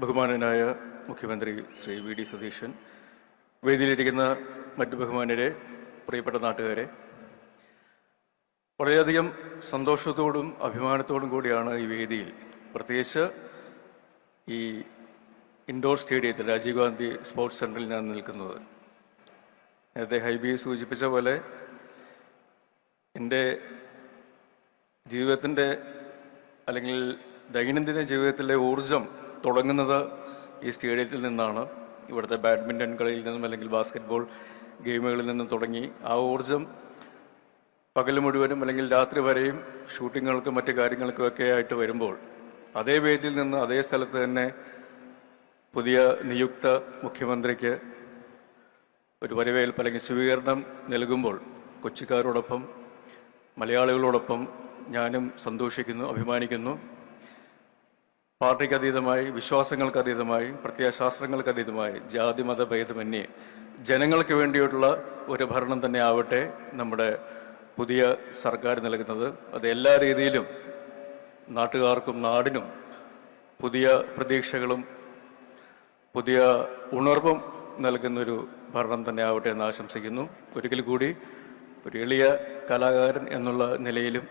ബഹുമാനനായ മുഖ്യമന്ത്രി Shri V D Satheesan, വേദിയിലിരിക്കുന്ന മറ്റ് ബഹുമാനരെ, പ്രിയപ്പെട്ട നാട്ടുകാരെ, വളരെയധികം സന്തോഷത്തോടും അഭിമാനത്തോടും കൂടിയാണ് ഈ വേദിയിൽ, പ്രത്യേകിച്ച് ഈ ഇൻഡോർ സ്റ്റേഡിയത്തിൽ രാജീവ് ഗാന്ധി സ്പോർട്സ് സെൻ്ററിൽ ഞാൻ നിൽക്കുന്നത്. നേരത്തെ ഹൈബി സൂചിപ്പിച്ച പോലെ എൻ്റെ ജീവിതത്തിൻ്റെ അല്ലെങ്കിൽ ദൈനംദിന ജീവിതത്തിലെ ഊർജം തുടങ്ങുന്നത് ഈ സ്റ്റേഡിയത്തിൽ നിന്നാണ്. ഇവിടുത്തെ ബാഡ്മിൻ്റൺ കളിയിൽ നിന്നും അല്ലെങ്കിൽ ബാസ്കറ്റ്ബോൾ ഗെയിമുകളിൽ നിന്നും തുടങ്ങി ആ ഊർജം പകൽ മുഴുവനും അല്ലെങ്കിൽ രാത്രി വരെയും ഷൂട്ടിങ്ങുകൾക്കും മറ്റു കാര്യങ്ങൾക്കും ഒക്കെ ആയിട്ട് വരുമ്പോൾ അതേ വേദിയിൽ നിന്ന് അതേ സ്ഥലത്ത് തന്നെ പുതിയ നിയുക്ത മുഖ്യമന്ത്രിക്ക് ഒരു വരവേൽപ്പ് അല്ലെങ്കിൽ സ്വീകരണം നൽകുമ്പോൾ കൊച്ചിക്കാരോടൊപ്പം മലയാളികളോടൊപ്പം ഞാനും സന്തോഷിക്കുന്നു, അഭിമാനിക്കുന്നു. പാർട്ടിക്ക് അതീതമായി, വിശ്വാസങ്ങൾക്ക് അതീതമായി, പ്രത്യയശാസ്ത്രങ്ങൾക്ക് അതീതമായി, ജാതി മത ഭേദമന്യേ ജനങ്ങൾക്ക് വേണ്ടിയിട്ടുള്ള ഒരു ഭരണം തന്നെ ആവട്ടെ നമ്മുടെ പുതിയ സർക്കാർ നൽകുന്നത്. അത് എല്ലാ രീതിയിലും നാട്ടുകാർക്കും നാടിനും പുതിയ പ്രതീക്ഷകളും പുതിയ ഉണർവും നൽകുന്നൊരു ഭരണം തന്നെ ആവട്ടെ എന്ന് ആശംസിക്കുന്നു. ഒരിക്കൽ കൂടി ഒരു എളിയ കലാകാരൻ എന്നുള്ള നിലയിലും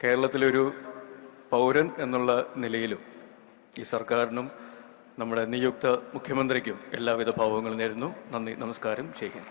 കേരളത്തിലൊരു പൗരൻ എന്നുള്ള നിലയിലും ഈ സർക്കാരിനും നമ്മുടെ നിയുക്ത മുഖ്യമന്ത്രിക്കും എല്ലാവിധ ഭാവങ്ങളും നേരുന്നു. നന്ദി, നമസ്കാരം, ജയ് ഹിന്ദ്.